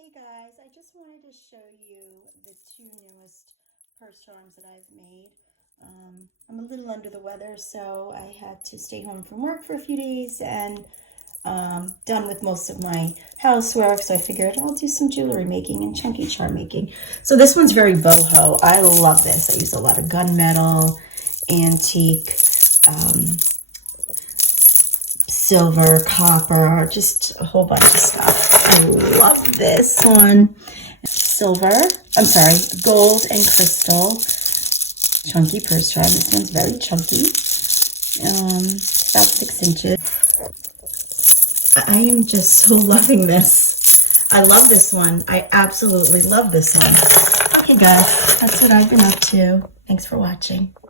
Hey guys, I just wanted to show you the two newest purse charms that I've made. I'm a little under the weather, so I had to stay home from work for a few days and done with most of my housework, so I figured I'll do some jewelry making and chunky charm making. So this one's very boho. I love this. I use a lot of gunmetal, antique, silver, copper, just a whole bunch of stuff. I love this one. Gold and crystal chunky purse charm. This one's very chunky. It's about 6 inches. I am just so loving this. I love this one. I absolutely love this one. Okay guys, that's what I've been up to. Thanks for watching.